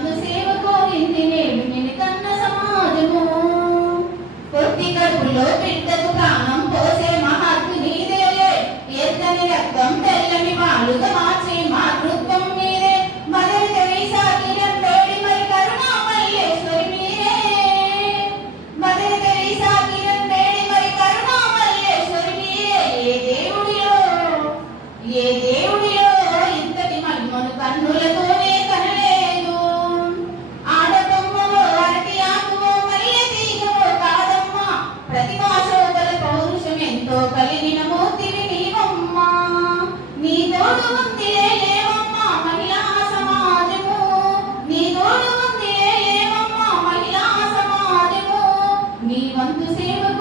సేవ కోరింది నేడు నిన్ను సమాజము. కొద్ది కడుపులో బిడ్డకు we want to